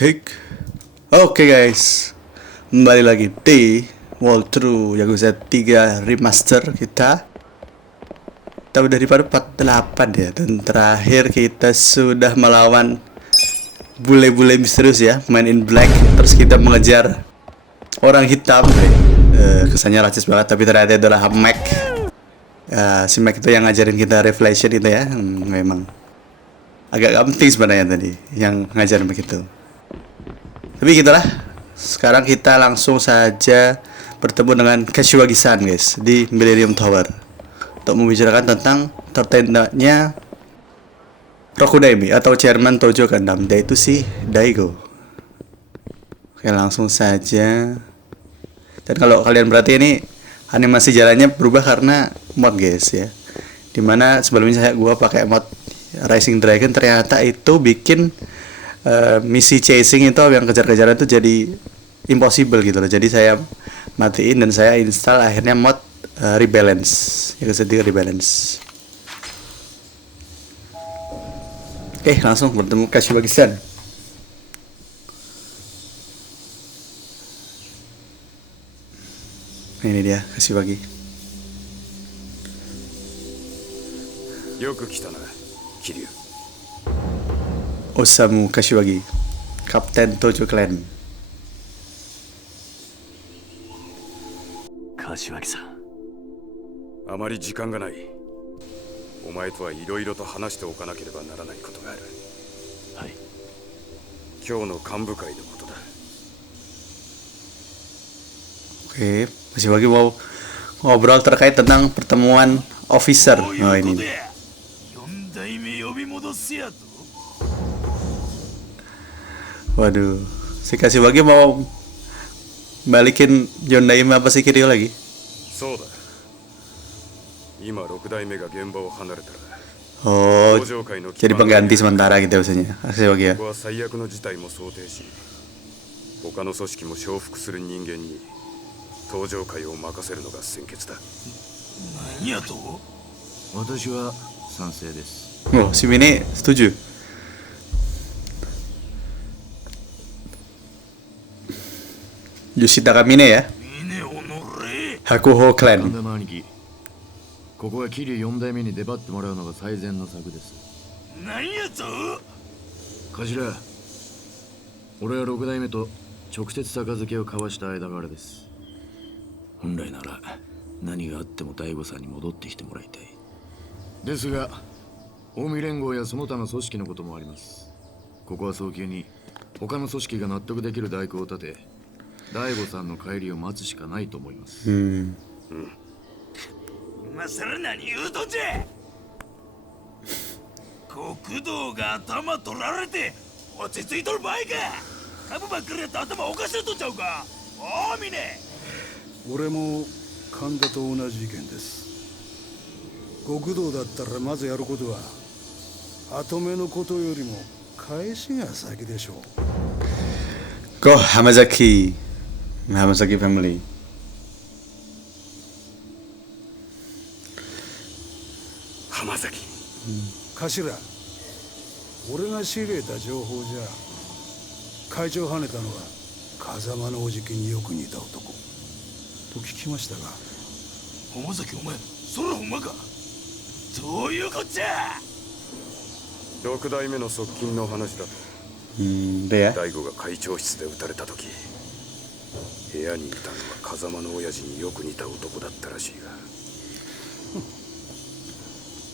Cek. Oke guys, kembali lagi di walkthrough Yakuza 3 Remaster kita. Kita udah di part 48 ya. Dan terakhir kita sudah melawan bule-bule misterius ya, Man in Black. Terus kita mengejar orang hitam. Kesannya rasis banget, tapi ternyata itu adalah Mac. Si Mac itu yang ngajarin kita reflection itu ya. Memang agak penting sebenarnya tadi yang ngajarin begitu. Tapi gitulah. Sekarang kita langsung saja bertemu dengan Kashiwagi-san guys di Millennium Tower untuk membicarakan tentang tertendaknya Rokudaimi atau Chairman Tojo Gundam. Dia itu si Daigo. Oke, langsung saja. Dan kalau kalian perhati ini animasi jalannya berubah karena mod guys ya. Dimana sebelumnya gua pakai mod Rising Dragon, ternyata itu bikin misi chasing itu yang kejar-kejaran itu jadi impossible gitu loh. Jadi saya matiin dan saya install akhirnya mod rebalance. Yakuza 3 rebalance. Oke, langsung bertemu Kashiwagi-san. Ini dia Kashiwagi. Yoku kita na, Kiryu. Osamu Kashiwagi, Kapten Tojo Clan. 柏木さん、あまり時間がない。お前とはいろいろと話しておかなければならないことがある。はい。今日の幹部会のことだ。Oke, Kashiwagi mau ngobrol terkait tentang pertemuan officer. Oh ini. Waduh, si Kashiwagi mau balikin Yondaime apa si Kiryu lagi? そうだ。今6代目が現場を離れたら。Oh, jadi pengganti sementara gitu maksudnya. Kashiwagi ya. ここは最悪の事態も想定し、他の組織も承服する人間に登場会を任せるのが先決だ。何やと？私は賛成です。Oh, si Mine setuju. Yoshitaka Mine ya. Hakuho Clan. ここは桐生4代目に出張ってもらうのが最善の策です。何やと？頭、俺は6代目と直接杯を交わした間柄です。本来なら何があっても大悟さんに戻ってきてもらいたい。ですが、近江連合やその他の組織のこともあります。ここは早急に他の組織が納得できる代行を立て、大悟さんの帰りを待つしかないと思います。今さら何言うとんじゃ。国道が頭取られて落ち着いとる場合か。株ばっかりやって頭おかしいとんちゃうか。おお、みね。俺も神田と同じ意見です。極道だったらまずやることは後目のことよりも返しが先でしょう。Go Hamazaki family. 浜崎。頭、俺が仕入れた情報じゃ会長跳ねたのは風間のおじきによく似た男と聞きましたが。浜崎、お前それほんまか。どういうこっちゃ。6代目の側近の話だと。大悟が会長室で撃たれた時、部屋にいたのは風間の親父によく似た男だったらしいが。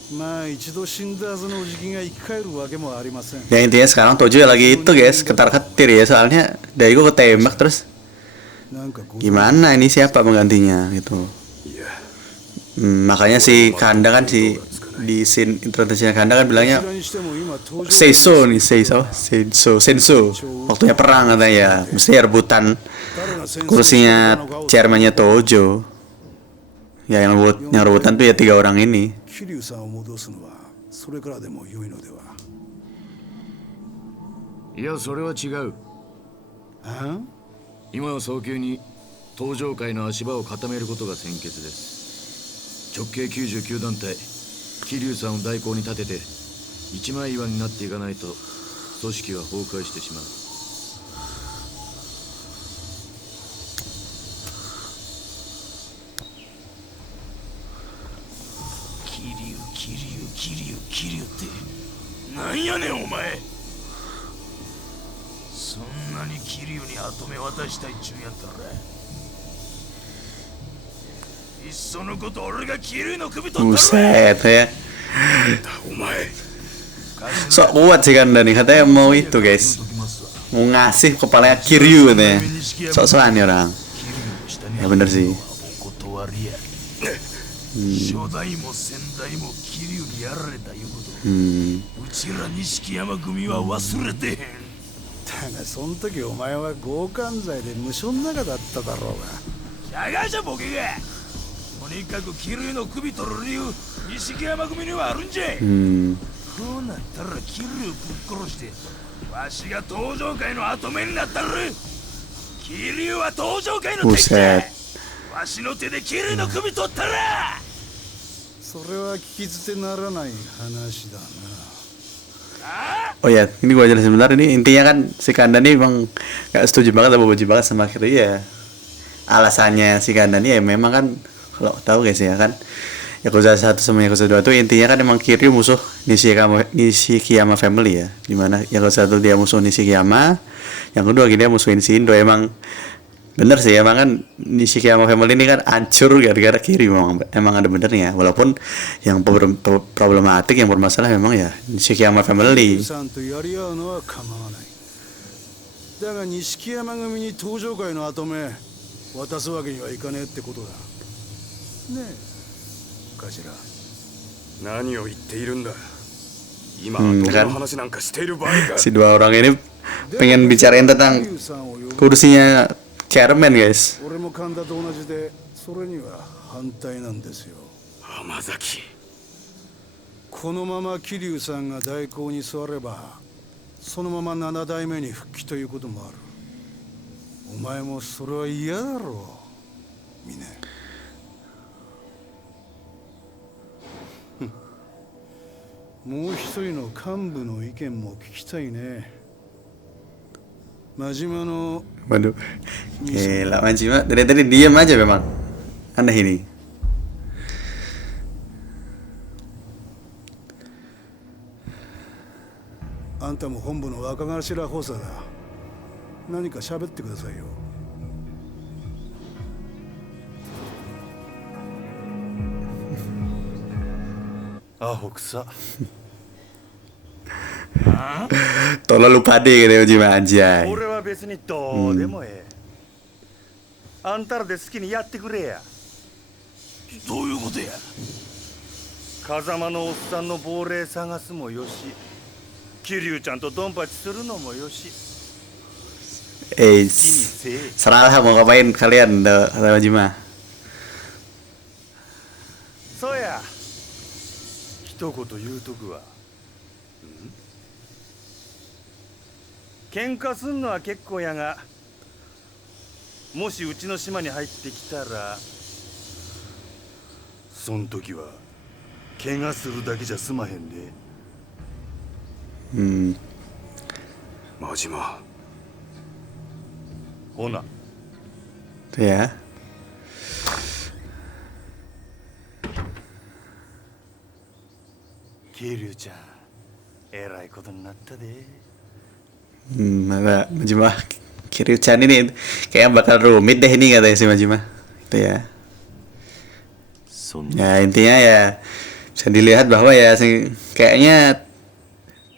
まあ一度死んだはずのおじきが生き返るわけもありません。 Ya intinya sekarang Tojo lagi itu guys, ketar-ketir ya, soalnya Daigo ketembak terus. Gimana ini, siapa penggantinya gitu. Makanya si Kanda kan di scene introduksinya Kanda kan bilangnya Seiso nih, Senso. Waktunya perang katanya ya, mesti rebutan kursinya chairmannya Tojo. Ya yang rebutan tuh ya 3 orang ini. 桐生さんを戻すのはそれからでも良いのでは。いや、それは違う。今は早急に登場会の足場を固めることが先決です。直系99団体桐生さんを代行に立てて一枚岩になっていかないと組織は崩壊してしまう。なんやねんお前。そんなに桐生に跡目渡したいっちゅうんやったら、いっそのこと俺が桐生の首取ったら。 Buset ya. お前 Sok kuat sih kan Dani, katanya mau itu guys, mau ngasih kepalanya Kiryu katanya. Sok-sokan nih orang. Ya bener sih. 初代も先代も桐生にやられたいうこと、うちら錦山組は忘れてへん。だがその時お前は強姦罪で無所の中だっただろうが。社外者ボケがとにかく桐生の首取る理由錦山組にはあるんじゃ。こうなったら桐生ぶっ殺してわしが登場界の跡目になったる。桐生は登場界の敵じゃ。わしの手で桐生の首取ったら。それは聞き捨てならない話だな。 Oh ya, ini gua jelasin sebentar. Ini intinya kan si Kanda nih emang gak setuju banget atau benci banget sama Kiryu ya. Alasannya si Kanda nih ya memang kan, kalau tahu guys ya kan, Yakuza 1 sama Yakuza 2 tuh intinya kan emang Kiryu musuh Nishikiyama family ya. Dimana Yakuza 1 dia musuh Nishikiyama, yang kedua dia musuhin Shindo. Emang bener sih, emang kan Nishikiyama family ini kan hancur gara-gara Kiryu, emang ada benernya. Walaupun yang problematik, yang bermasalah memang ya Nishikiyama family. だが錦山組に登場界の跡目渡すわけにはいかねえってことだねえ頭。何を言っているんだ。今はどんな話なんかしている場合か。 Si dua orang ini pengen bicarain tentang kursinya chairman guys. 俺も神田と同じでそれには反対なんですよ。浜崎。このまま桐生さんが代行に座ればそのまま7代目に復帰ということもある。お前もそれは嫌だろう、峰。もう一人の幹部の意見も聞きたいね。真島の Waduh, gila Majima dari tadi diam aja memang. Aneh ini. あんたも本部の若頭補佐だ。何か喋ってくださいよ。アホくさ。 Tolong lupa deh gitu Majima aja. 俺は別にどうでもええ。あんたらで好きにやってくれや。どういうことや。風間のおっさんの亡霊探すもよし、桐生ちゃんとドンパチするのもよし。 Serahlah mau ngapain kalian, kata Majima. そうや。一言言うとくわ。喧嘩すんのは結構やが、もしうちの島に入ってきたら、そん時は怪我するだけじゃ済まへんで。真島。ほな。 Ya. 桐生ちゃん、えらいことになったで。 Maka Majima Kiryu-chan ini kayaknya bakal rumit deh ini katanya si Majima. Itu ya. Ya intinya ya bisa dilihat bahwa ya kayaknya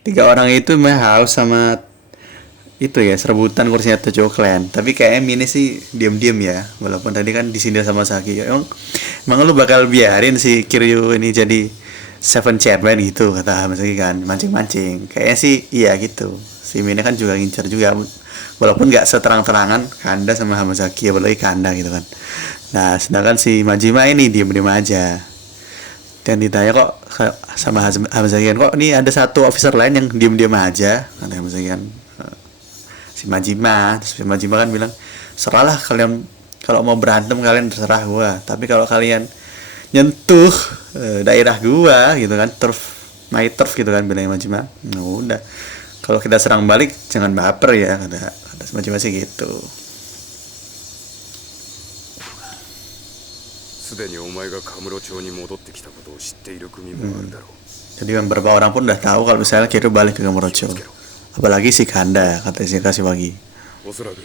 3 orang itu mah haus sama itu ya serebutan kursinya Tojo Clan. Tapi kayaknya Mine sih diam-diam ya, walaupun tadi kan disindir sama Saki. Emang lu bakal biarin si Kiryu ini jadi Seven Chairman gitu kata Mas Saki kan, mancing-mancing. Kayaknya sih iya gitu. Si Mine kan juga ngincar juga, walaupun nggak seterang-terangan Kanda sama Hamasaki, apalagi Kanda gitu kan. Nah sedangkan si Majima ini diam-diam aja. Dan ditanya kok sama Hamasaki kan, kok ini ada satu officer lain yang diam-diam aja, kata Hamasaki kan. Si Majima, terus si Majima kan bilang, serahlah kalian, kalau mau berantem kalian terserah gua, tapi kalau kalian nyentuh daerah gua gitu kan, my turf gitu kan, bilangnya Majima. Nah udah, kalau kita serang balik jangan baper ya, kata Majima sih gitu. すでにお前がカムロ町に戻ってきたことを知っている組もあるだろう。Jadi beberapa orang pun udah tahu kalau misalnya Kiryu balik ke Kamurocho. Apalagi si Kanda, kata si Kashiwagi. おそらく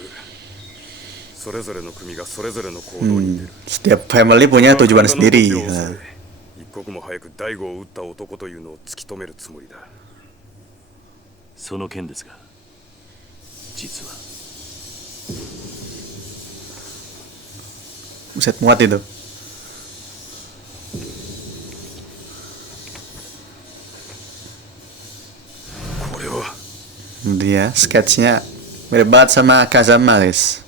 それぞれの組がそれぞれの行動に出る。 Setiap family punya tujuan 神田の sendiri. 動機を抑 Nah, え一刻も早く大悟を撃った男というのを突き止めるつもりだ。その件ですが、実は buset muat itu. これは Dia sketsnya mirip banget sama Kazama, guys.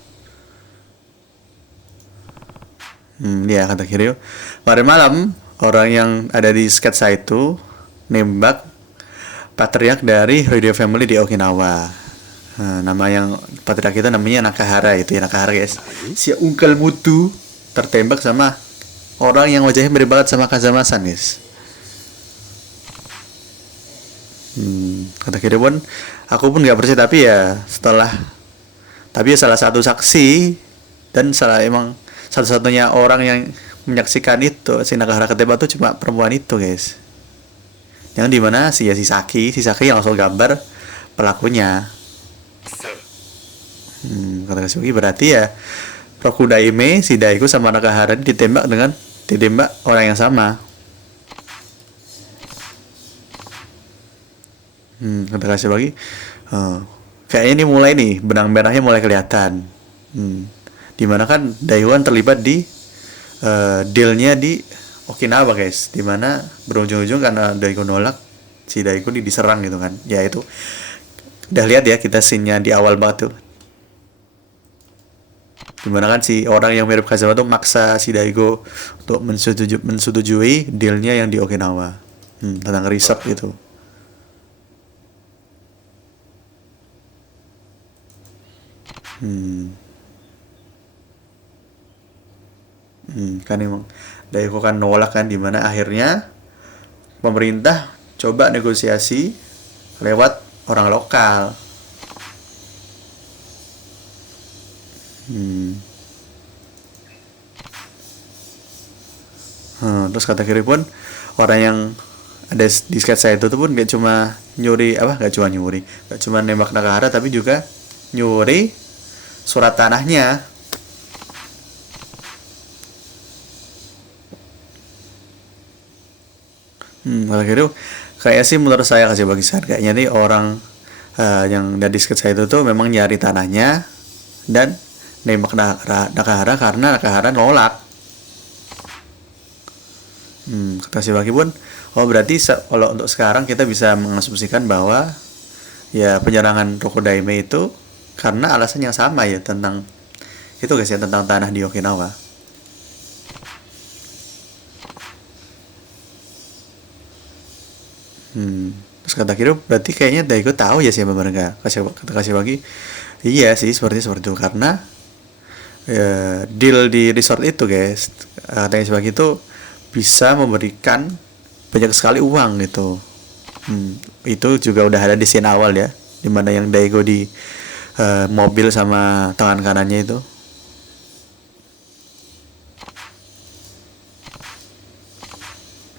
Dia kata Kiryu. Kemarin malam orang yang ada di sketsa itu nembak patriark dari Radio Family di Okinawa. Nah, nama yang patriark itu namanya Nakahara, itu ya Nakahara, guys. Si Uncle Mutu tertembak sama orang yang wajahnya mirip banget sama Kazama-san, guys. Kata Kiryu pun, aku pun nggak percaya, tapi ya salah satu saksi dan emang satu-satunya orang yang menyaksikan itu si Nakahara ketembak tuh cuma perempuan itu, guys. Yang dimana si Saki yang langsung gambar pelakunya. Kata Kashiwagi berarti ya Rokudaime, si Daigo sama Nakahara ditembak orang yang sama. Kata Kashiwagi, kayaknya ini mulai nih, benang merahnya mulai kelihatan. Dimana kan Daigo terlibat di dealnya di Okinawa, guys, dimana berujung-ujung karena Daigo nolak, si Daigo diserang gitu kan. Ya itu udah lihat ya kita scene-nya di awal banget tuh, dimana kan si orang yang mirip Kazama tuh maksa si Daigo untuk mensetujui dealnya yang di Okinawa, tentang resort gitu. Kan emang Daigo kan nolak kan, dimana akhirnya pemerintah coba negosiasi lewat orang lokal. Terus kata Kiryu pun orang yang ada di sketsa itu tuh pun gak cuma nembak Nakahara, tapi juga nyuri surat tanahnya. Kata Kiryu, kayak sih menurut saya Kashiwagi-san, kayaknya nih orang yang dari sketsa itu tuh memang nyari tanahnya dan nembak Nakahara karena Nakahara nolak. Kata Kashiwagi pun, berarti kalau untuk sekarang kita bisa mengasumsikan bahwa ya penyerangan Rokudaime itu karena alasan yang sama ya, tentang itu guys ya, tentang tanah di Okinawa. Terus kata Kiryu, berarti kayaknya Daigo tahu ya siapa mereka. Kata Kashiwagi, iya sih seperti itu karena deal di resort itu, guys, kata Kashiwagi itu bisa memberikan banyak sekali uang gitu. Itu juga udah ada di scene awal ya, dimana yang Daigo di mobil sama tangan kanannya itu.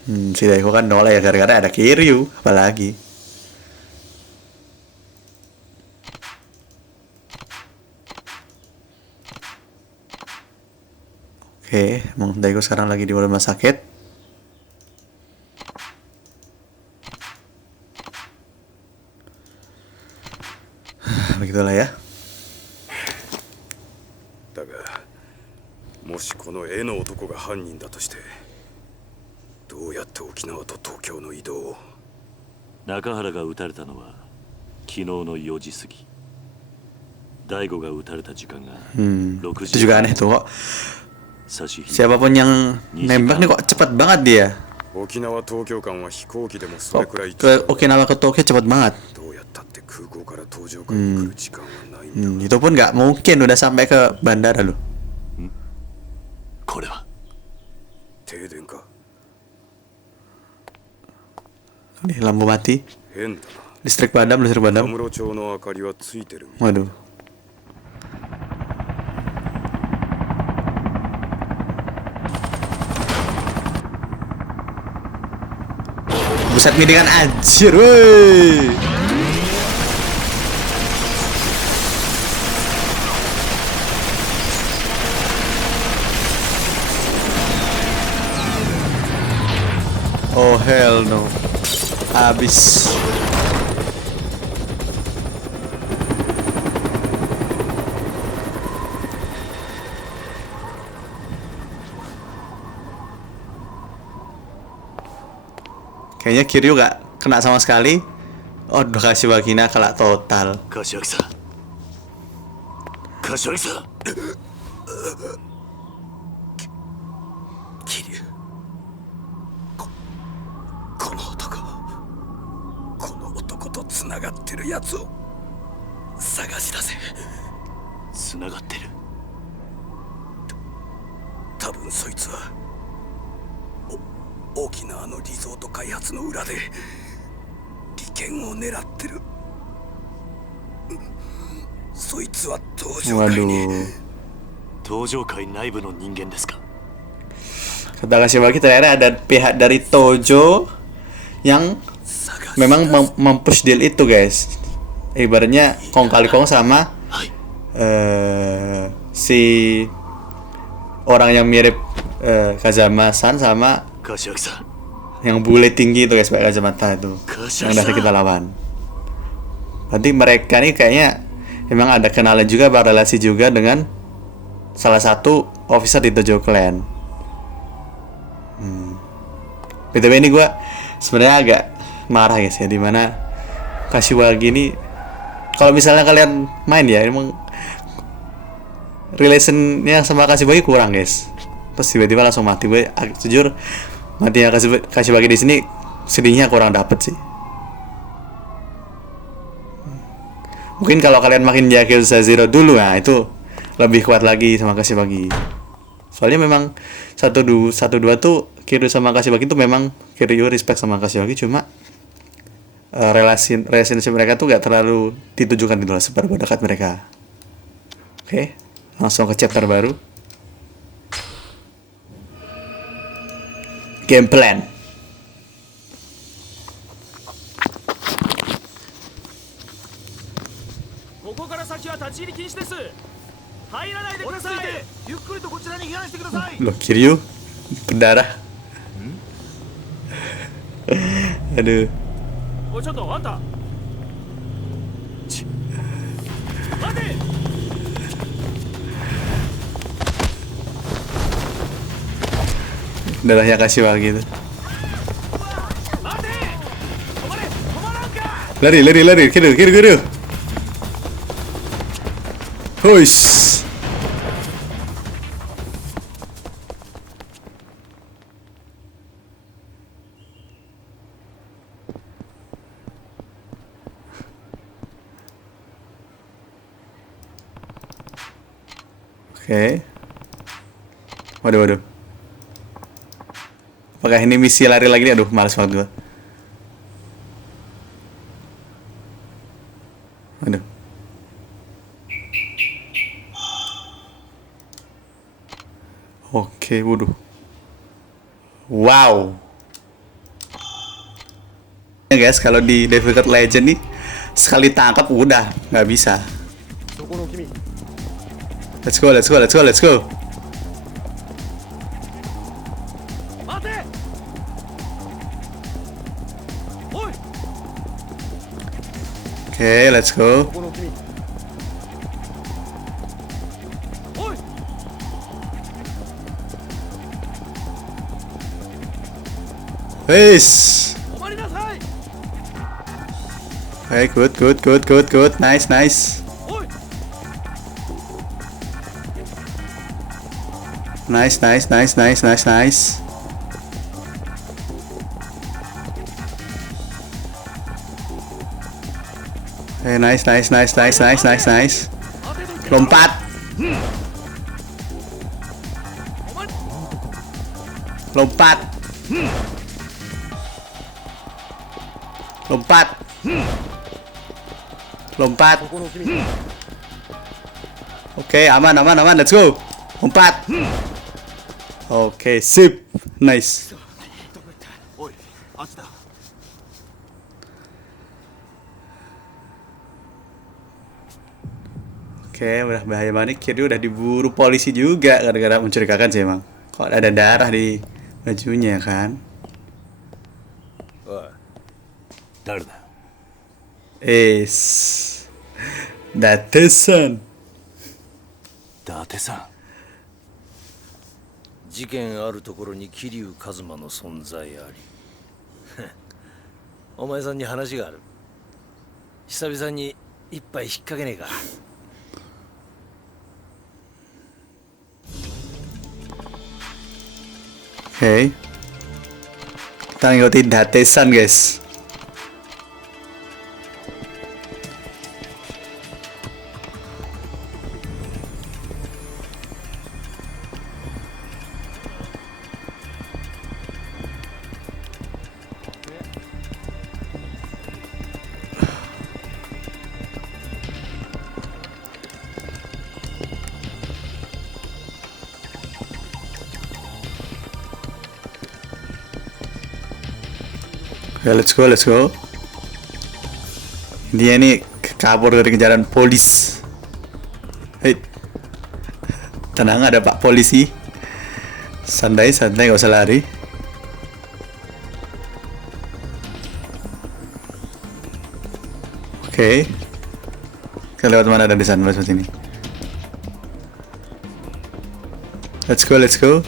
Si Daigo kan nolak ya gara-gara ada Kiryu, apalagi. Oke, emang Daigo sekarang lagi di rumah sakit. Begitulah ya. だがもしこの絵の男が犯人だとしてどうやって沖縄と東京の移動を。中原が撃たれたのは昨日の4時過ぎ。大悟が撃たれた時間が6 Itu 時。 juga aneh tuh kok. 差し引いて Siapapun yang nembak nih kok cepat banget dia. 沖縄東京間は飛行機でもそれ Kok くらい ke Okinawa ke Tokyo cepat banget. どうやったって空港から東上間に来る時間はないんだ。 Itu pun nggak mungkin udah sampai ke bandara loh. これは 停電か Nih lampu mati. 変だな。 Listrik padam. 田室町の明かりはついてるみたい。 Waduh. Buset Set miringan anjir, woi. Oh hell no. Abis. Kayaknya Kiryu gak kena sama sekali. Oh, udah kasih Wagina kalah total. 柏木さん柏木さん桐生、この男とつながってるやつを探し出せ。つながってる。多分そいつは沖縄のリゾート開発の裏で利権を狙ってる。そいつは登場会に。 Waduh. 登場界内部の人間ですか。 Kata kasih bagi ternyata ada pihak dari Tojo yang memang mempush deal itu, guys. Ibaratnya kong kali kong sama はい。 si orang yang mirip Kazama-san sama 柏木さん yang bule tinggi itu, guys, pakai kacamata itu yang dari kita lawan. Berarti mereka nih kayaknya memang ada kenalan juga, berrelasi juga dengan salah satu officer di Tojo Clan. BTW ini gue sebenarnya agak marah, guys, ya, dimana Kashiwagi ini kalau misalnya kalian main ya emang relationnya sama Kashiwagi kurang, guys. Terus tiba-tiba langsung mati. Gue jujur matinya Kashiwagi di sini sedihnya kurang dapet sih. Mungkin kalau kalian makin Yakuza Zero dulu, nah itu lebih kuat lagi sama Kashiwagi. Soalnya memang 1-2 tuh Kiryu sama Kashiwagi tuh memang Kiryu respect sama Kashiwagi, cuma relationship mereka tuh gak terlalu ditujukan gitu lah seberapa dekat mereka. Oke, langsung ke chapter baru. Game plan. ここから先は立ち入り禁止です。入らないでください。ゆっくりとこちらに避難してください。 Loh, Kiryu berdarah. Aduh. おい、ちょっとあんた。待て。 Darahnya Kashiwagi itu. Lari, Kiryu. Hush. Oke. Waduh. Apakah ini misi lari lagi nih? Aduh, males banget gua. Aduh. Oke, waduh. Wow. Ya guys, kalau di Devil God Legend nih sekali tangkap udah nggak bisa. Let's go. Okay, let's go. Peace. Okay, good. Nice. Nice. Okay, nice. Lompat. Oke, aman. Let's go. Lompat. Oke, sip. Nice. Oke, udah bahaya banget. Kiryu udah diburu polisi juga gara-gara mencurigakan sih emang. Kok ada darah di bajunya kan? おい誰だ Datesan. 伊達さ事件あるところに桐生一馬の存在ありお前さんに話がある久々に一杯引っ掛けねえか Oke. Kita ngikutin Datesan, guys. Oke, let's go. Dia ini kabur dari kejaran polis. Hei, tenang, ada Pak Polisi. Santai, gak usah lari. Oke. Kita lewat mana dan di sana lewat sini. Let's go.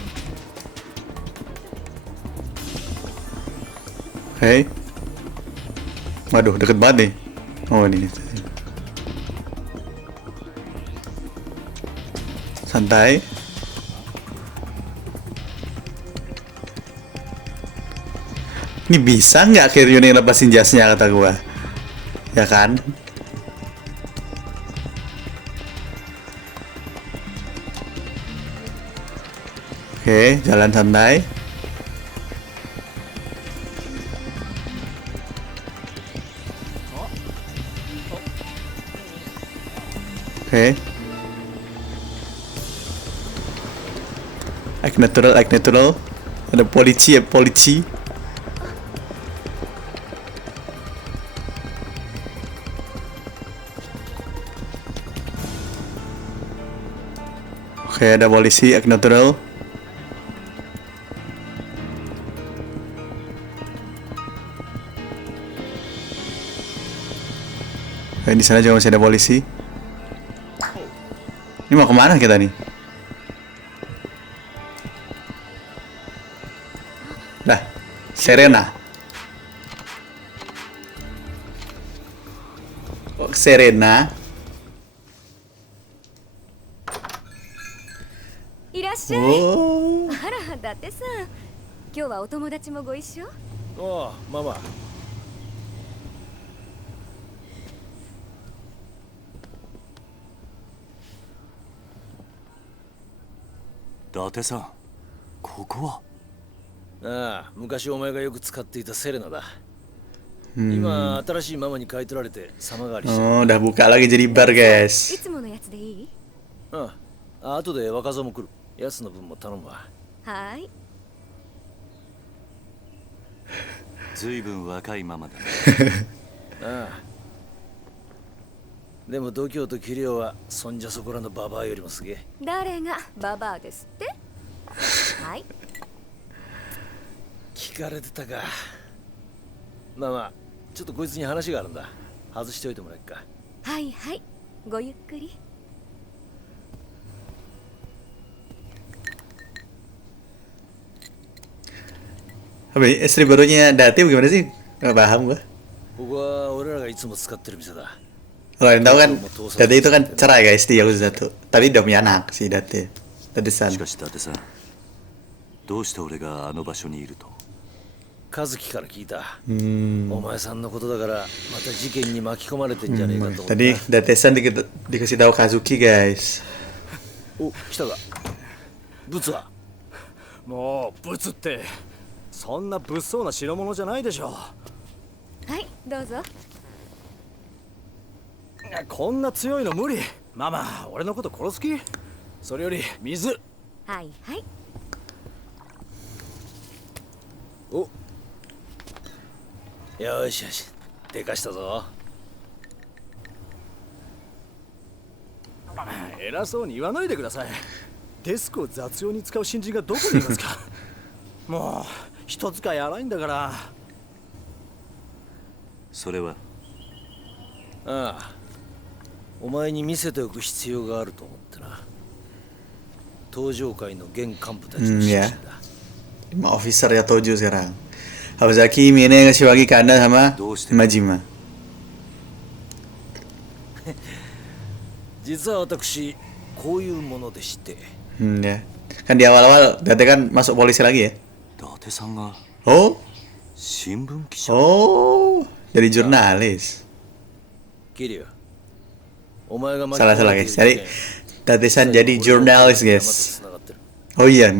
Oke. Waduh, deket banget nih. Oh, ini. Santai. Ini bisa nggak Kiryu nih lepasin jasnya, kata gua? Ya kan? Oke, jalan santai. Oke. Act natural. Ada polisi. Oke, ada polisi, act natural. Oke, di sana juga masih ada polisi. Ini mau kemana kita nih? Dah, Serena. Oh, Serena. いらっしゃい。 Oh. あら、伊達さん。今日はお友達もご一緒？おうママん。伊達さん、ここは？ああ、昔お前がよく使っていたセレナだ。今新しいママに買い取られて様変わりしてる。 Oh, udah buka lagi jadi bar, い guys. つものやつでいい？うん。あ後で若造も来る。やつの分も頼むわ。はい。ずいぶん若いママだね。ああ。でも度胸と器量はそんじゃそこらのババアよりもすげえ。誰がババアですって？はい。聞かれてたか。まあまあ、ちょっとこいつに話があるんだ。外しておいてもらえっか。はいはい。ごゆっくり。 Apa ini? Istri barunya Dati gimana sih? Gak paham gua. ここは俺らがいつも使ってる店だ。 Kalau yang tahu kan, Dati itu kan cerai guys di Yakuza 1. Tapi udah punya anak si Dati. Datesan. しかし伊達さん、どうして俺があの場所にいると？和樹から聞いた。お前さんのことだからまた事件に巻き込まれてんじゃねえかと思った。 Tadi Datesan dikasih tahu Kazuki guys. お、来たか。ブツは？もうブツってそんな物騒な代物じゃないでしょ。はい、どうぞ。こんな強いの無理。ママ、俺のこと殺す気？それより水。はいはい。お。よしよし、でかしたぞ。偉そうに言わないでください。デスクを雑用に使う新人がどこにいますか。もう人使い荒いんだから。それはああ、お前に見せておく必要があると思ってな。登場界の現幹部たちの指示だ。Lima officer ya Tojo sekarang. Habazaki, Mine, Kashiwagi, Kanda sama Majima. 実は私こういうものでして。Ya. Kan di awal-awal Date kan masuk polisi lagi ya. 伊達さんが Oh, 新聞記者。 oh, jadi jurnalis. キリュウ、お前が Salah salah guys. Jadi Date-san jadi jurnalis guys. Oh iya,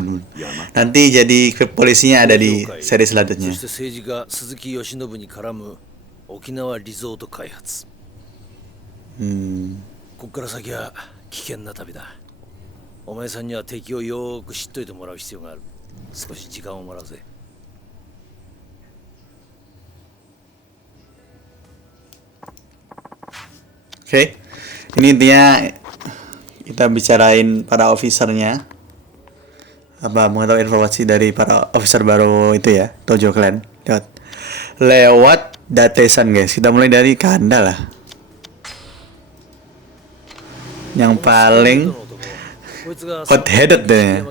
nanti jadi polisinya ada di seri そ selanjutnya. して政治家鈴木義信に絡む沖縄リゾート開発。こっから先は危険な旅だ。お前さんには敵をよーく知っといてもらう必要がある。少し時間をもらうぜ。Oke, ini intinya kita bicarain para officernya. Apa mengetahui informasi dari para officer baru itu ya, Tojo Clan lewat Datesan guys. Kita mulai dari Kanda lah, yang paling hot headed deh.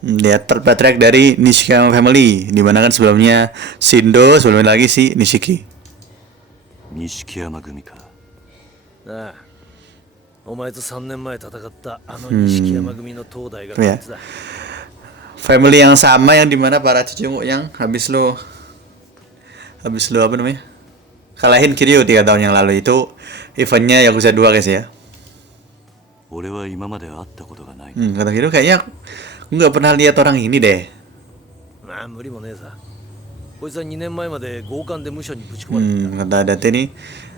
Dia terpatriark dari Nishikama family, dimana kan sebelumnya Shindo, sebelumnya lagi si Nishiki. 錦山組か。ああ、お前と3年前戦ったあの錦山組の東大がこいつだ。Family yang sama yang dimana para cucu yang habis lo apa namanya kalahin Kiryu 3 tahun yang lalu itu eventnya Yakuza 2 guys ya. 俺は今まで会ったことがない。Kata Kiryu kayaknya aku nggak pernah lihat orang ini deh. まあ無理もねえさ。こいつは2年前まで強姦で無所にぶち込まれてた。 Kata Date nih,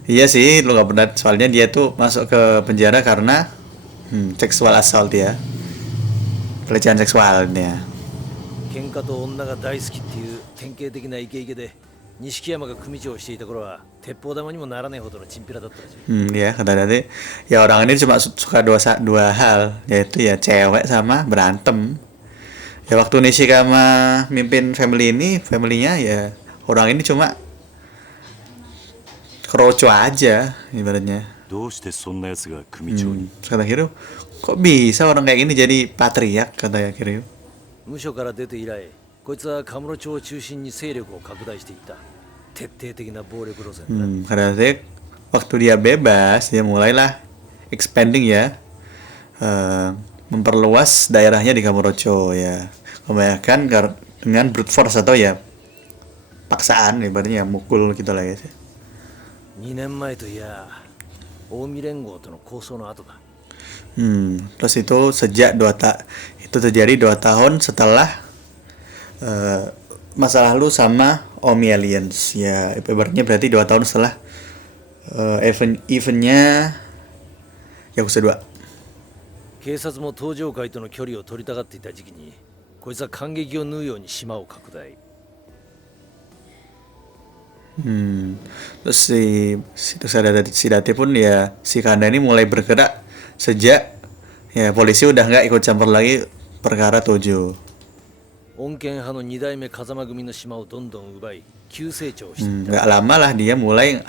iya sih lo nggak pernah, soalnya dia tuh masuk ke penjara karena seksual assault ya, pelecehan seksual ya. 喧嘩と女が大好きっていう典型的なイケイケで、錦山が組長をしていた頃は鉄砲玉にもならないほどのチンピラだったらしい。Ya kata Date, ya orang ini cuma suka dua hal, yaitu ya cewek sama berantem. Ya waktu Nishikama mimpin family ini, familynya ya orang ini cuma keroco aja ibaratnya. どうしてそんな奴が組長に。 Kata Kiryu, kok bisa orang kayak gini jadi patriark, kata Kiryu. 無所から出て以来、こいつはカムロ町を中心に勢力を拡大していった。徹底的な暴力路線だ。 Karena waktu dia bebas, dia mulailah expanding ya, memperluas daerahnya di Kamurocho ya, kebanyakan dengan brute force atau ya paksaan, ibaratnya mukul gitu lah guys. 2年前といや、近江連合との抗争の後だ。 Terus itu sejak itu terjadi 2 tahun setelah masa lalu sama Omi Aliens ya, ibaratnya berarti 2 tahun setelah eventnya Yakuza 2. 警察も東上界との距離を取りたがっていた時期に、こいつは感激を縫うように島を拡大。 Terus si Date pun ya, si Kanda ini mulai bergerak sejak ya polisi udah nggak ikut campur lagi perkara Tojo. 穏健派の2代目風間組の島をどんどん奪い、急成長していった。 Nggak lama lah dia mulai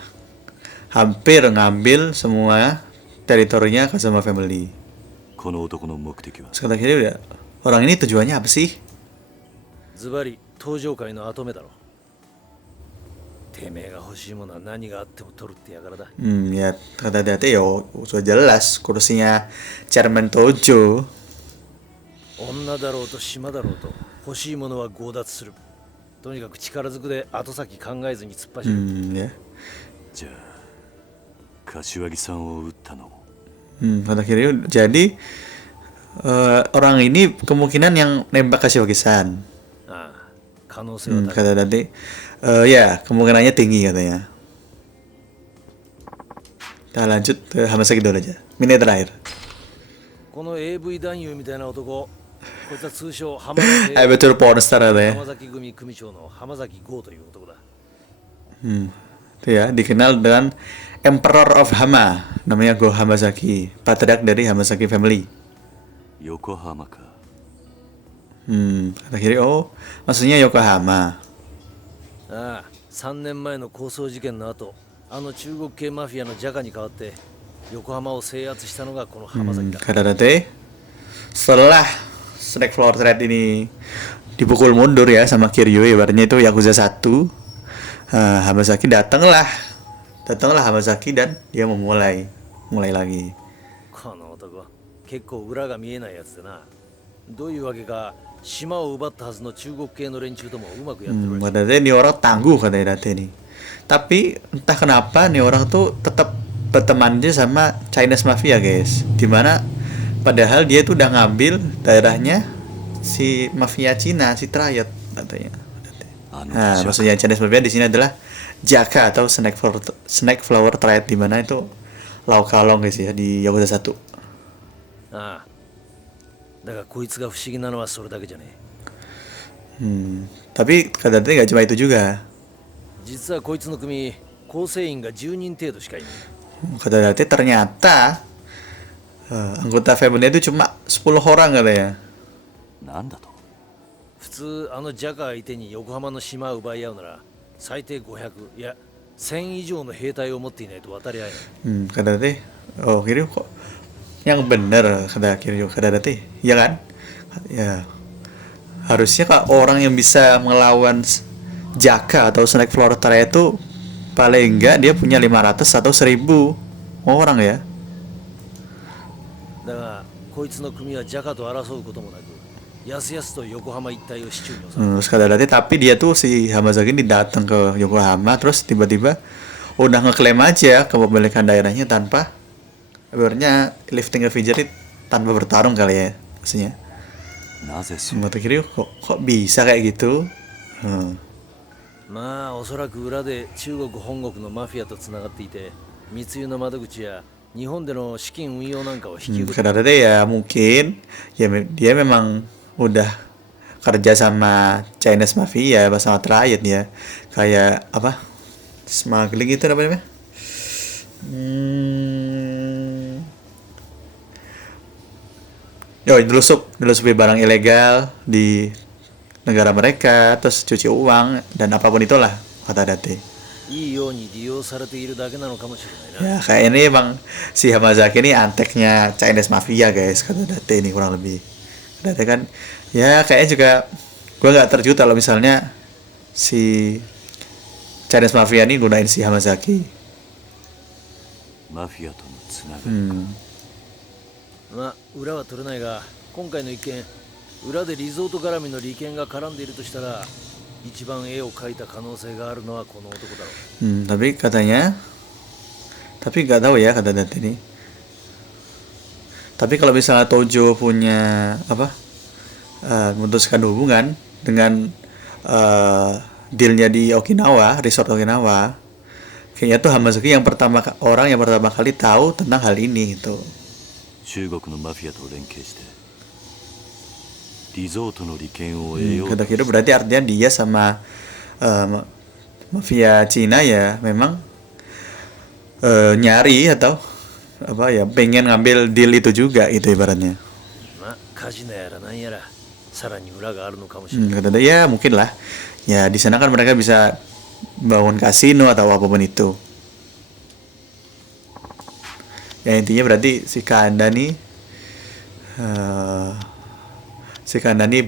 hampir ngambil semua teritorinya Kazama family. この男の目的は。 Sekarang kira udah, orang ini tujuannya apa sih? ズバリ東上界の跡目だろ。てめえが欲しいものは何があっても取るってやからだ。 Ya kata Date ya sudah jelas kursinya Chairman Tojo. 女だろうと島だろうと欲しいものは強奪する。とにかく力ずくで後先考えずに突っ走る。 Ya. じゃあ柏木さんを撃ったのも。 Kata Kiryu, jadi orang ini kemungkinan yang nembak Kashiwagi-san. ああ、可能性は高い。 Kata Date, ya kemungkinannya tinggi katanya. Kita lanjut ke Hamasaki dulu aja. Mine terakhir. この AV 男優みたいな男、こいつは通称浜崎 Betul pornstar katanya. 浜崎組組長の浜崎剛という男だ。Itu ya, dikenal dengan Emperor of Hama, namanya Go Hamasaki, patriark dari Hamasaki family. 横浜か。 Kata kiri, oh maksudnya Yokohama. ああ、3年前の抗争事件の後、あの中国系マフィアのジャカに代わって横浜を制圧したのがこの浜崎だ。 Kata Date, setelah Snake Flower Thread ini dipukul mundur ya sama Kiryu, ibaratnya itu Yakuza 1, Hamasaki datanglah Hamasaki dan dia mulai lagi. この男、結構裏が見えないやつでな。どういうわけか、島を奪ったはずの中国系の連中ともうまくやってるらしい。 Kata Date, ini orang tangguh kata Date ini. Tapi entah kenapa nih orang tuh tetap berteman aja sama Chinese Mafia guys. Dimana padahal dia tuh udah ngambil daerahnya si mafia Cina, si Triad katanya. Nah, maksudnya Chinese Mafia di sini adalah Jaka atau Snake Flower Triad, di mana itu Lau Kalong guys ya di Yakuza 1. ああ。だがこいつが不思議なのはそれだけじゃねえ。 Tapi kata dia nggak cuma itu juga. 実はこいつの組、構成員が10人程度しかいない。 Kata Date ternyata anggota family itu cuma 10 orang katanya. なんだと。普通あのジャカ相手に横浜の島を奪い合うなら最低500いや1000以上の兵隊を持っていないと渡り合えない。 Kata Date, oh Kiryu kok yang bener kata Kiryu, kata Date, iya kan? Ya harusnya kak orang yang bisa melawan Jaka atau Snake Flower Triad itu paling enggak dia punya 500 atau 1000 orang ya. だがこいつの組はジャカと争うこともなくやすやすと横浜一帯を手中に収める。 Terus kata Date, tapi dia tuh si Hamasaki ini datang ke Yokohama terus tiba-tiba udah ngeklaim aja kepemilikan daerahnya tanpa sebenarnya lifting infantry, tanpa bertarung kali ya maksudnya. なぜそ Semua Kiryu kok bisa kayak gitu. まあおそらく裏で中国本国のマフィアとつながっていて密輸の窓口や日本での資金運用なんかを引き受けて Kata Date ya mungkin ya dia memang udah kerja sama Chinese Mafia sama Triad ya, kayak apa smuggling itu apa namanya, nelusupi barang ilegal di negara mereka, terus cuci uang dan apapun itulah kata Date. いいように利用されているだけなのかもしれないな。 Ya kayak ini emang si Hamasaki ini anteknya Chinese Mafia guys, kata Date ini kurang lebih. Date kan ya kayaknya juga gue nggak terkejut kalau misalnya si Chinese Mafia ini gunain si Hamasaki. マフィアとのつながり。まあ裏は取れないが今回の一件裏でリゾート絡みの利権が絡んでいるとしたら一番絵を描いた可能性があるのはこの男だろう。 Tapi nggak tahu ya kata Date ini. Tapi kalau misalnya Tojo punya memutuskan hubungan dengan dealnya di Okinawa, resort Okinawa, kayaknya tuh Hamasaki orang yang pertama kali tahu tentang hal ini itu. 中国のマフィアと連携してリゾートの利権を得よう。 Kata Kiro berarti artinya dia sama mafia Cina ya memang nyari atau apa ya pengen ngambil deal itu juga itu ibaratnya. まあカジノやらなんやらさらに裏があるのかもしれない。 Kata dia ya mungkin lah ya di sana kan mereka bisa bangun kasino atau apapun itu. Ya intinya berarti si Kanda nih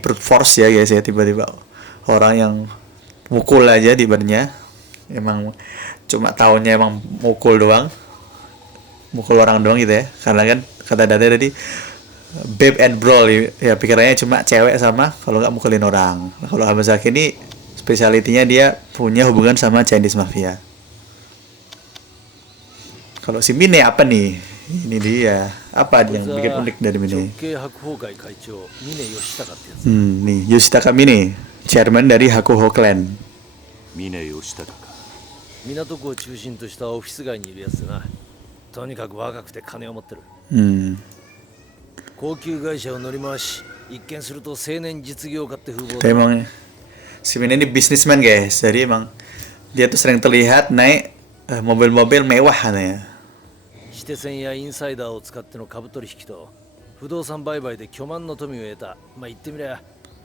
brute force ya guys ya, tiba-tiba orang yang mukul aja di badannya, emang cuma taunya emang mukul orang doang gitu ya, karena kan kata Date tadi babe and brawl ya, pikirannya cuma cewek sama kalau nggak mukulin orang. Nah, kalau Hamasaki ini spesialitinya dia punya hubungan sama Chinese Mafia. Kalau si Mine apa nih? Ini dia. Apa yang bikin unik dari Mine? 直系白鵬会会長峰義孝ってやつ。 Nih Yoshitaka Mine, chairman dari Hakuho Clan. 峰義孝か。港区を中心としたオフィス街にいるやつでな。とにかく若くて金を持ってる。 高級会社を乗り回し、一見すると青年実業家って風貌。 Emang si Mine ini businessman guys, jadi emang dia tuh sering terlihat naik mobil-mobil mewah katanya. 私手船やインサイダーを使っての株取引と不動産売買で巨万の富を得た、まあ言ってみりゃ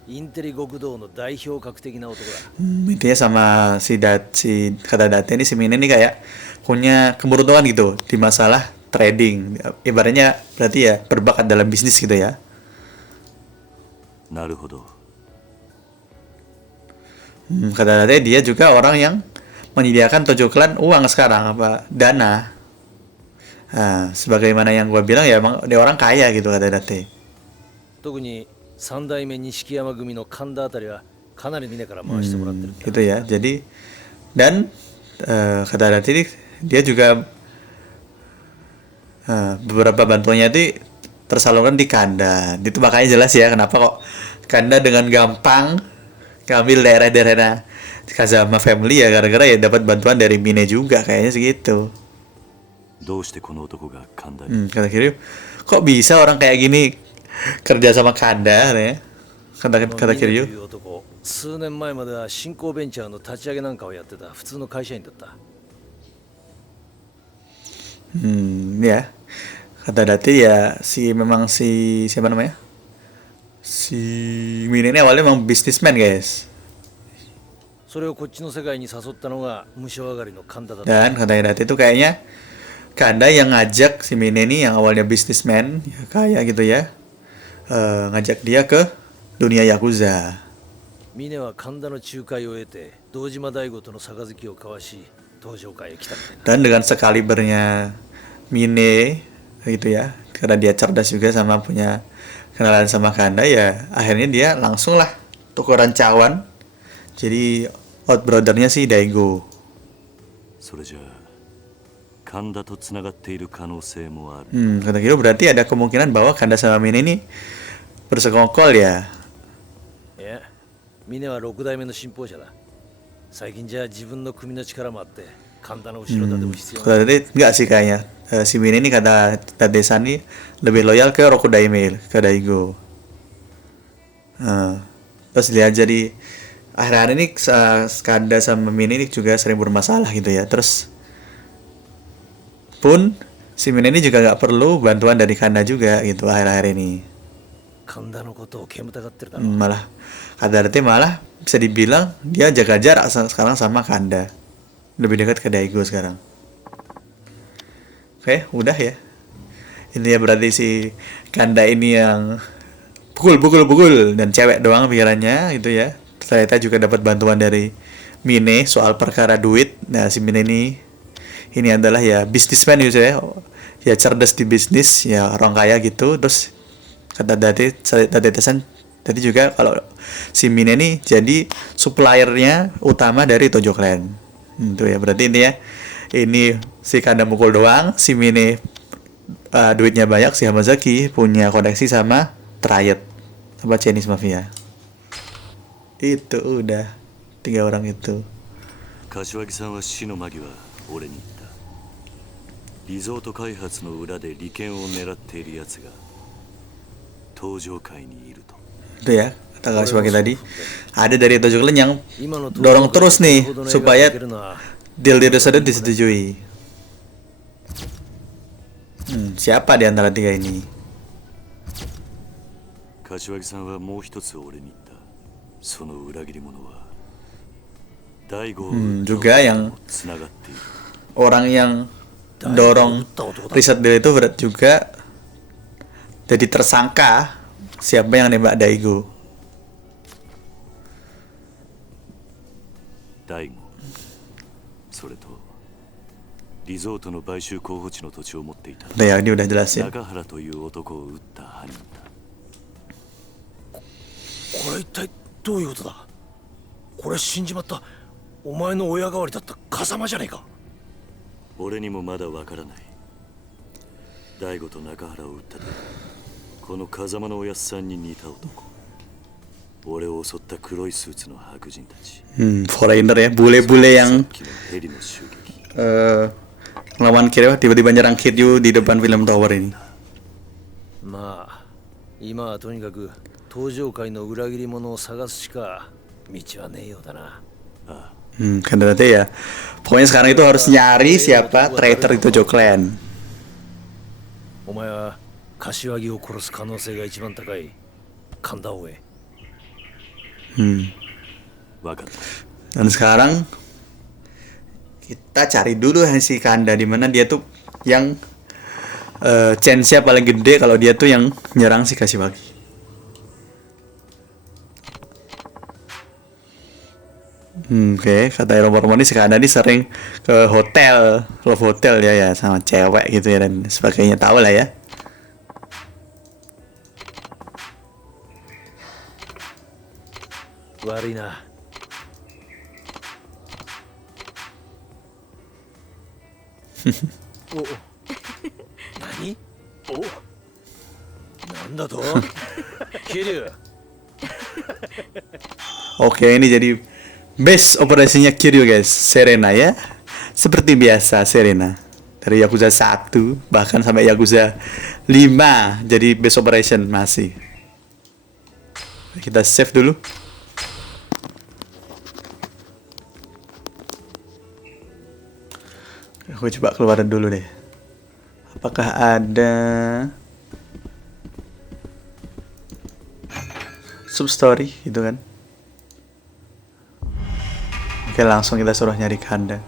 インテリ極道の代表格的な男だ。Intinya sama si kata Date ini si Mine ini kayak punya keberuntungan gitu di masalah trading. Ibaratnya berarti ya berbakat dalam bisnis gitu ya. なるほど。 Kata Date dia juga orang yang menyediakan Tojo Clan uang sekarang apa dana. Nah, sebagaimana yang gua bilang ya emang dia orang kaya gitu kata Date. 特に三代目錦山組の神田あたりはかなり峰から回してもらってるんだ。 Gitu ya. Jadi dan kata Date ini dia juga beberapa bantuannya itu tersalurkan di Kanda. Itu makanya jelas ya kenapa kok Kanda dengan gampang ngambil daerah-daerah Kazama family ya gara-gara ya dapat bantuan dari Mine juga kayaknya segitu. どうしてこの男が神田に、 Kata Kiryu, kok bisa orang kayak gini kerja sama Kanda ya? Kata この峰と Kiryu. いう男、数年前までは新興ベンチャーの立ち上げなんかをやってた普通の会社員だった。 Ya. Kata Date ya memang si siapa namanya? Si Mine ini awalnya memang bisnismen guys. それをこっちの世界に誘ったのが武将上がりの神田だった。 Dan katanya Date itu kayaknya Kanda yang ngajak si Mine ini yang awalnya bisnismen ya kaya gitu ya, ngajak dia ke dunia Yakuza. 峰は神田の仲介を得て堂島大吾との杯を交わし登場会へ来たみたいな。 Dan dengan sekalibernya Mine gitu ya, karena dia cerdas juga sama punya kenalan sama Kanda ya, akhirnya dia langsung lah tukeran cawan. Jadi outbrothernya si Daigo. それじゃあ神田とつながっている可能性もある。 Kata Kiro berarti ada kemungkinan bahwa Kanda sama Mine ini bersekongkol ya. いや、峰は6代目の信奉者だ。最近じゃ自分の組の力もあって神田の後ろ盾も必要。 Kata Date enggak sih kayaknya. Si Mine ini kata Date-san ini lebih loyal ke Rokudaime, ke Daigo. Terus lihat jadi akhir-akhir ini Kanda sama Mine ini juga sering bermasalah gitu ya. Terus pun si Mine ini juga nggak perlu bantuan dari Kanda juga gitu akhir-akhir ini. 神田のことを煙たがってるだろ。 Malah kata Date malah bisa dibilang dia jaga jarak sekarang sama Kanda. Lebih dekat ke Daigo sekarang. Oke, udah ya. Ini ya berarti si Kanda ini yang pukul dan cewek doang pikirannya gitu ya. Ternyata juga dapat bantuan dari Mine soal perkara duit. Nah, si Mine ini adalah ya bisnismen gitu ya. Ya cerdas di bisnis, ya orang kaya gitu. Terus kata Date-san tadi juga kalau si Mine ini jadi suppliernya utama dari Tojo Clan. Itu ya berarti intinya ini si Kanda mukul doang, si Mine duitnya banyak, si Hamazaki punya koneksi sama Triad sama Chinese Mafia. Itu udah 3 orang itu. 柏木さんは死の間際俺に言った。リゾート開発の裏で利権を狙っているやつが登場界にいると。 Itu ya kata Kaswagi tadi ada dari Tojo Clan yang dorong terus nih supaya deal tersebut disetujui. Siapa di antara 3 ini? 柏木さんはもう一つ俺に言った。その裏切り者は大悟を juga yang つながっている。 orang yang dorong riset deal itu berat juga jadi tersangka siapa yang nembak Daigo. 大悟、それとリゾートの買収候補地の土地を持っていた Udah ya, ini udah jelasin. 中原という男を撃った犯人だ。これ一体どういうことだ。これ死んじまったお前の親代わりだった風間じゃねえか。俺にもまだわからない。大悟と中原を撃ったとこの風間のおやっさんに似た男。俺を襲った黒いスーツの白人たち。Foreigner ya, bule-bule yang ヘリの襲撃。 ngelawan Kiryu tiba-tiba nyerang Kiryu di depan film tower ini. まあ今はとにかく登場界の裏切り者を探すしか道はねえようだな。ああ、Kan berarti ya. Pokoknya sekarang itu harus nyari siapa traitor di Tojo Clan. お前は柏木を殺す可能性が一番高い神田大江。わかった。 Dan sekarang kita cari dulu si Kanda, di mana dia tuh yang chance-nya paling gede kalau dia tuh yang nyerang si Kashiwagi. Oke, kata Romo ini si Kanda ini sering ke hotel, love hotel ya sama cewek gitu ya dan sebagainya, tahu lah ya. Warina. Oh. Nani? Oh. Nanda to? Kiryu. Oke, ini jadi base operasinya Kiryu guys, Serena ya. Seperti biasa Serena. Dari Yakuza 1 bahkan sampai Yakuza 5 jadi base operation masih. Kita save dulu. Aku coba keluar dulu deh. Apakah ada substory gitu kan? Oke, langsung kita suruh nyari Kanda.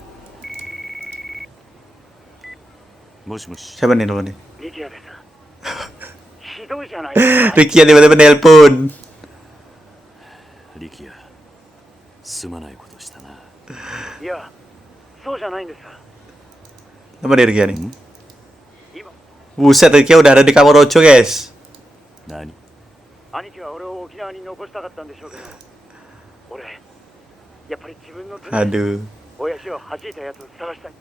Siapa nih dulu nih? Ricky tiba-tiba nelpon. Ricky, すまないことしたな。いや、そうじゃないんです。 Apa dia Ricky nih? Buset, Ricky udah ada di Kamurocho guys. 何？兄貴は俺を沖縄に残したかったんでしょうけど、俺やっぱり自分の手で Aduh. 親父を弾いたやつを探したい。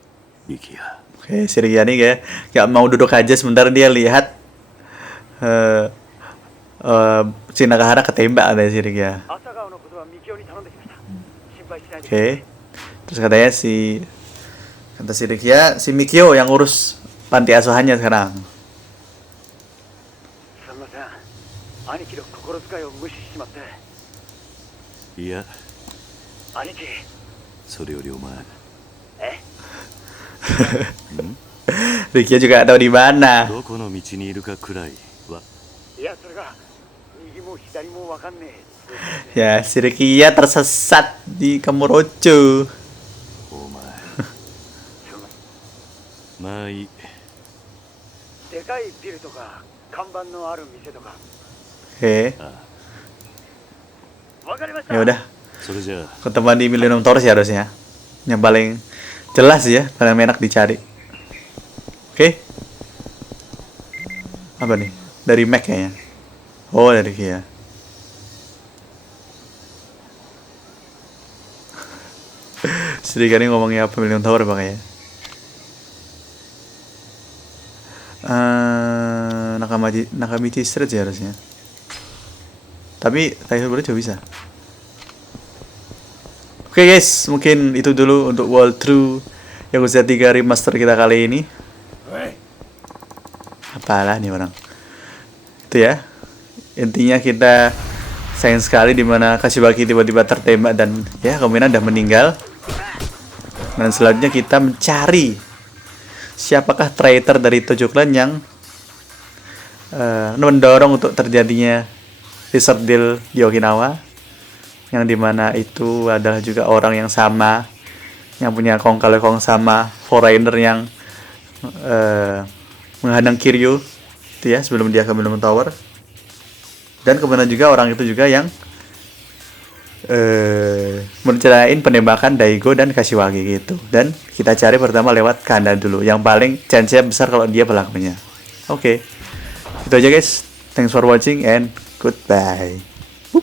Ricky ya. Oke, si Ricky nih kayak gak mau duduk aja sebentar, dia lihat si Nakahara ketembak ada si Ricky ya. 朝顔のことはミキオに頼んできました。心配しないで。 Oke. Terus katanya kata si Ricky ya, si Mikio yang urus panti asuhannya sekarang. すみません。兄貴の心遣いを無視しちまって。いや、兄貴。それよりお前。え？ Ricky juga gak tahu di mana. どこの道にいるかくらいは。いや、それが右も左もわかんねえ。 Ya, si Ricky ya tersesat di Kamurocho. お前。まあいい。でかいビルとか看板のある店とか。 Oke. わかりました。 Ya udah. それじゃあ。 Ketemuan di Millennium Towers ya harusnya. Yang paling jelas ya, paling enak dicari. Oke. Apa nih? Dari Mac kayaknya. Oh, dari Kia. Sedikit nih ngomongnya apa Millennium Tower makanya. Nakamichi Street ya harusnya. Tapi Taisho Bro juga bisa. Oke guys, mungkin itu dulu untuk walkthrough Yakuza 3 remaster kita kali ini. Apalah nih orang. Itu ya. Intinya kita sayang sekali dimana Kashiwagi tiba-tiba tertembak dan ya kemungkinan udah meninggal. Dan selanjutnya kita mencari siapakah traitor dari Tojo Clan yang mendorong untuk terjadinya resort deal di Okinawa, yang dimana itu adalah juga orang yang sama, yang punya kong kali kong sama foreigner yang menghadang Kiryu itu ya sebelum dia ke Millennium Tower, dan kemudian juga orang itu juga yang merencanain penembakan Daigo dan Kashiwagi gitu. Dan kita cari pertama lewat Kanda dulu, yang paling chance-nya besar kalau dia pelakunya. Oke. Itu aja guys. Thanks for watching and goodbye.